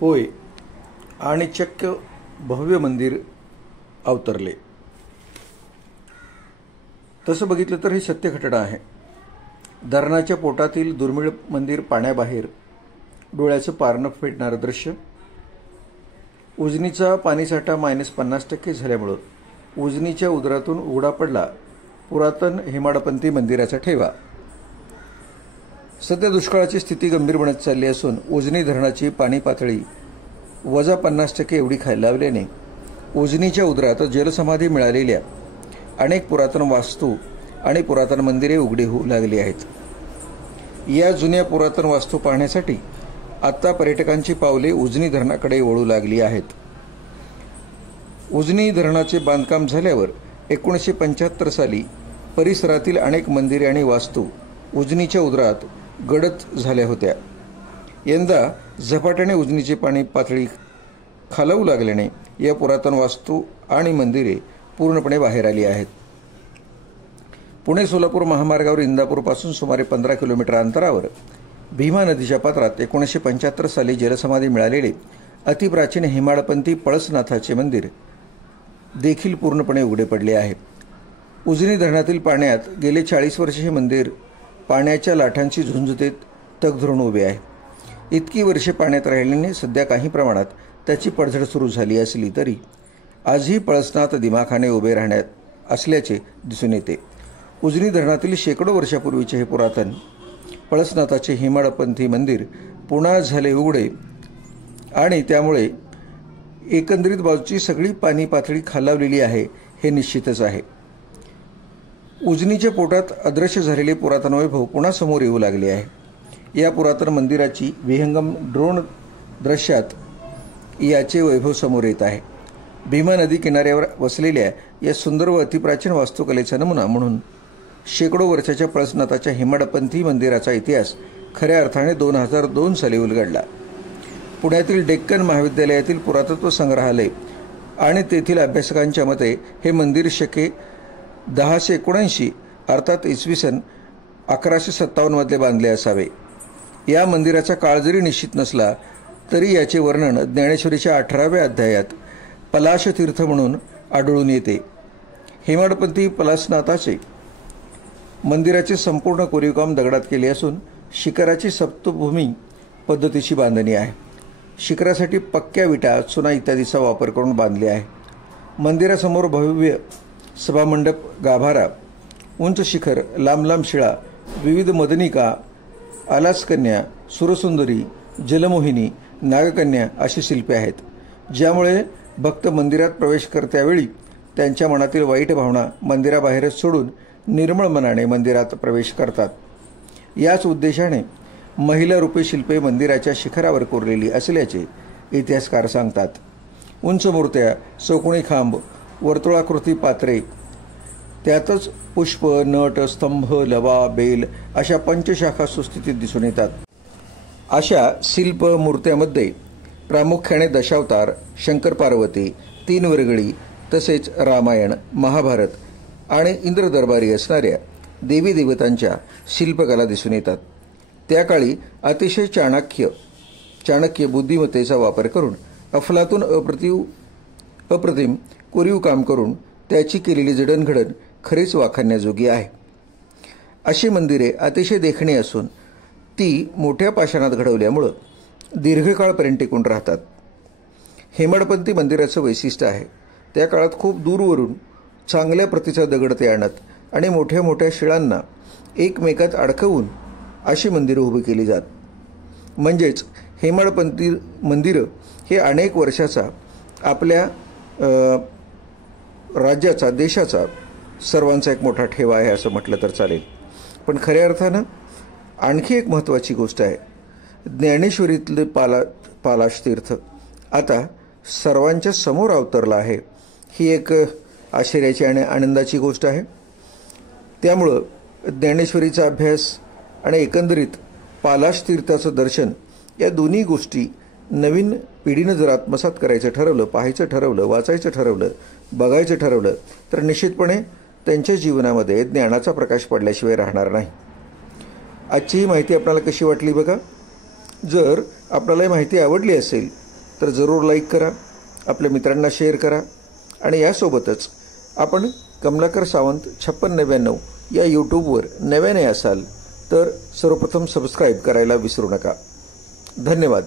होय, आणि चक्क भव्य मंदिर अवतरले. तसं बघितलं तर हे सत्य घटना आहे. धरणाच्या पोटातील दुर्मिळ मंदिर पाण्याबाहेर डोळ्याचं पारणं फेडणारं दृश्य. उजनीचा पाणीसाठा -50% झाल्यामुळं उजनीच्या उदरातून उघडा पडला पुरातन हेमाडपंथी मंदिराचा ठेवा. सध्या दुष्काळाची स्थिती गंभीर बनत चालली असून उजनी धरणाची पाणी पातळी -50% एवढी खालावल्याने उजनीच्या उदरात जलसमाधी मिळालेल्या अनेक पुरातन वास्तू आणि पुरातन मंदिरे उघडी होऊ लागली आहेत. या जुन्या पुरातन वास्तू पाहण्यासाठी आता पर्यटकांची पावले उजनी धरणाकडे वळू लागली आहेत. उजनी धरणाचे बांधकाम झाल्यावर 1975 साली परिसरातील अनेक मंदिरे आणि वास्तू उजनीच्या उदरात गडद झाल्या होत्या. यंदा झपाट्याने उजनीची पाणी पातळी खालावू लागल्याने या पुरातन वास्तू आणि मंदिरे पूर्णपणे बाहेर आली आहेत. पुणे-सोलापूर महामार्गावर इंदापूरपासून सुमारे 15 किलोमीटर अंतरावर भीमा नदीच्या पात्रात 1975 साली जलसमाधी मिळालेले अतिप्राचीन हेमाडपंथी पळसनाथाचे मंदिर देखील पूर्णपणे उघडे पडले आहे. उजनी धरणातील पाण्यात गेले 40 वर्षे हे मंदिर पाण्याच्या लाटांची झुंज देत तग धरून उभे आहे. इतकी वर्षे पाण्यात राहिल्याने सध्या काही प्रमाणात त्याची पडझड सुरू झाली असली तरी आजही पळसनाथ दिमाखाने उभे राहण्यात असल्याचे दिसून येते. उजनी धरणातील शेकडो वर्षापूर्वीचे हे पुरातन पळसनाथाचे हेमाडपंथी मंदिर पुन्हा झाले उघडे आणि त्यामुळे एकंदरीत बाजूची सगळी पाणी पातळी खालावलेली आहे हे निश्चितच आहे. उजनीच्या पोटात अदृश्य झालेले पुरातन वैभव पुन्हा समोर येऊ लागले आहे. या पुरातन मंदिराची विहंगम ड्रोन दृश्यात याचे वैभव समोर येत आहे. भीमा नदी किनाऱ्यावर वसलेल्या या सुंदर व अतिप्राचीन वास्तुकलेचा नमुना म्हणून शेकडो वर्षाच्या पळसनाथाच्या हेमाडपंथी मंदिराचा इतिहास खऱ्या अर्थाने 2002 साली उलगडला. पुण्यातील डेक्कन महाविद्यालयातील पुरातत्व संग्रहालय आणि तेथील अभ्यासकांच्या मते हे मंदिर शके 1079 अर्थात इसवी 1157 मध्ये बांधले असावे. या मंदिराचा काळ जरी निश्चित नसला तरी याचे वर्णन ज्ञानेश्वरीच्या 18व्या अध्यायात पलाशतीर्थ म्हणून आढळून येते. हेमाडपंथी पलाशनाथाचे मंदिराचे संपूर्ण कोरीवकाम दगडात केले असून शिखराची सप्तभूमी पद्धतीची बांधणी आहे. शिखरासाठी पक्क्या विटा, चुना इत्यादीचा वापर करून बांधले आहे. मंदिरासमोर भव्य सभामंडप, गाभारा, उंच शिखर, लांब लांब शिळा, विविध मदनिका, आलासकन्या, सुरसुंदरी, जलमोहिनी, नागकन्या अशी शिल्पे आहेत, ज्यामुळे भक्त मंदिरात प्रवेश करत्यावेळी त्यांच्या मनातील वाईट भावना मंदिराबाहेरच सोडून निर्मळ मनाने मंदिरात प्रवेश करतात. याच उद्देशाने महिला रूपी शिल्पे मंदिराच्या शिखरावर कोरलेली असल्याचे इतिहासकार सांगतात. उंच मूर्त्या, चौकोनी खांब, वर्तुळाकृती पात्रे, त्यातच पुष्प, नट, स्तंभ, लवा, बेल अशा पंचशाखा सुस्थितीत दिसून येतात. अशा शिल्प मूर्त्यामध्ये प्रामुख्याने दशावतार, शंकर पार्वती, 3 वर्गळी तसेच रामायण, महाभारत आणि इंद्रदरबारी असणाऱ्या देवी देवतांच्या शिल्पकला दिसून येतात. त्या काळी अतिशय चाणक्य बुद्धिमत्तेचा वापर करून अफलातून अप्रतिम कोरीव काम करून त्याची केलेली जडणघडण खरीच वाखाणण्याजोगी आहे. अशी मंदिरे अतिशय देखणी असून ती मोठ्या पाषाणात घडवल्यामुळं दीर्घकाळपर्यंत टिकून राहतात. हेमाडपंथी मंदिराचं वैशिष्ट्य आहे, त्या काळात खूप दूरवरून चांगल्या प्रतीचा दगड ते आणत आणि मोठ्या मोठ्या शिळांना एकमेकात अडकवून अशी मंदिरं उभी केली जात. म्हणजेच हेमाडपंथी मंदिरं हे अनेक वर्षाचा आपल्या राज्याचा, देशाचा, सर्वांचा एक मोठा ठेवा आहे असं म्हटलं तर चालेल. पण खऱ्या अर्थानं आणखी एक महत्त्वाची गोष्ट आहे. ज्ञानेश्वरीतले पालाशतीर्थ आता सर्वांच्या समोर अवतरला आहे. ही एक आश्चर्याची आणि आनंदाची गोष्ट आहे. त्यामुळं ज्ञानेश्वरीचा अभ्यास आणि एकंदरीत पालाशतीर्थाचं दर्शन या दोन्ही गोष्टी नवीन पिढीनं जर आत्मसात करायचं ठरवलं, पाहायचं ठरवलं, वाचायचं ठरवलं, बघायचं ठरवलं तर निश्चितपणे त्यांच्या जीवनामध्ये ज्ञानाचा प्रकाश पडल्याशिवाय राहणार नाही. आजची ही माहिती आपल्याला कशी वाटली बघा. जर आपल्याला ही माहिती आवडली असेल तर जरूर लाईक करा, आपल्या मित्रांना शेअर करा आणि यासोबतच आपण कमलाकर सावंत 5699 या यूट्यूबवर नव्याने असाल तर सर्वप्रथम सबस्क्राईब करायला विसरू नका. धन्यवाद.